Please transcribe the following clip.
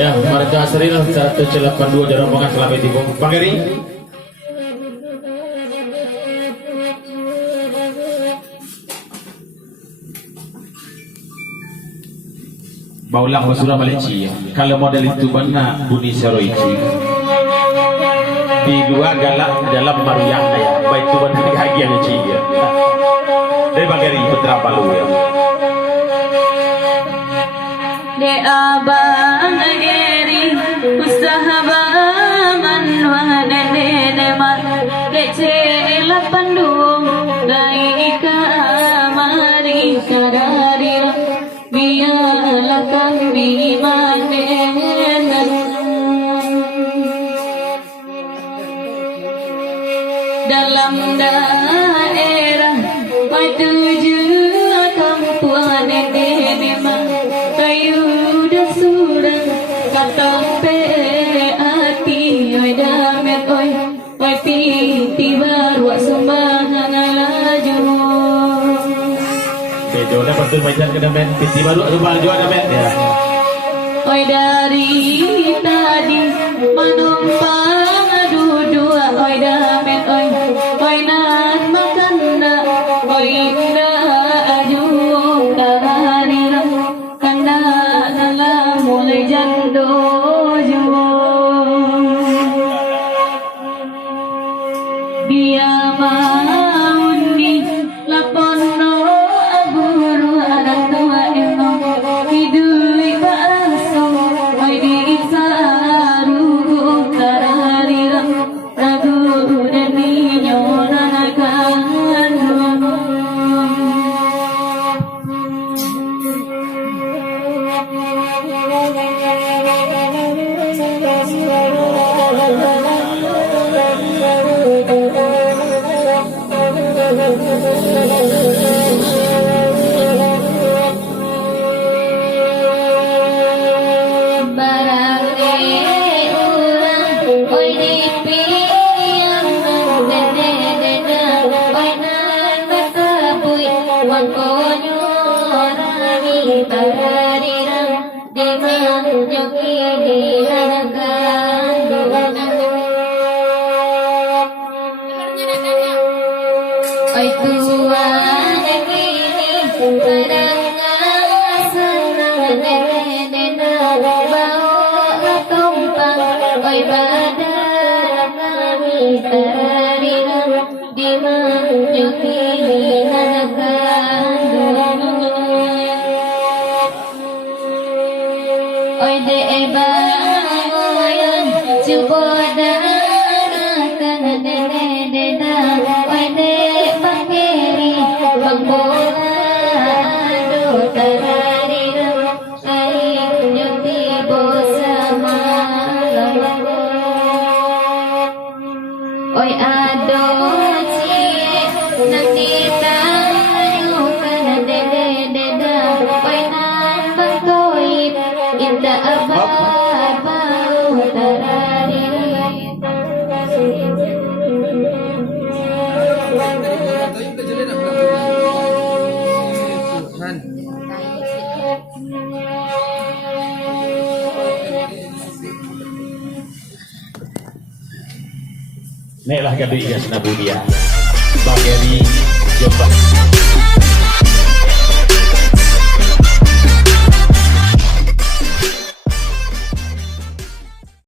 Ya, marga Seril 182 Jalan Rombongan Selamat Timur. Bang Heri. Baulang basura Malaysia. Kalau model itu benar bunyi seroici. Di luar galak dalam mariang ya. Baik tu benar bahagia lucu ya. Dari Bang Heri Putra Palu ya. De abang Geri usaha baman wahana de mat de cela pandung dai ka mari kadari biarlah kami manenan dalam daerah menuju kampuan de mat kayu surang kata pe ati oi damet oi piti baru sembahan laju bedo dah betul macam kena men piti baru sembahan jual damet ya oi dari tadi menumpang duduk oi damet oi nan makan oi indah aju dari mulai jandojo dia mauni lapono aburu anak tua eno hidui baso oi di saru kararira ragu dan ninyona nakan oi ado ci nanti tayo kana de oi nan bantoi inda ababa utarari Naiklah gaduh Igas Nabudia Bang Heri Jombang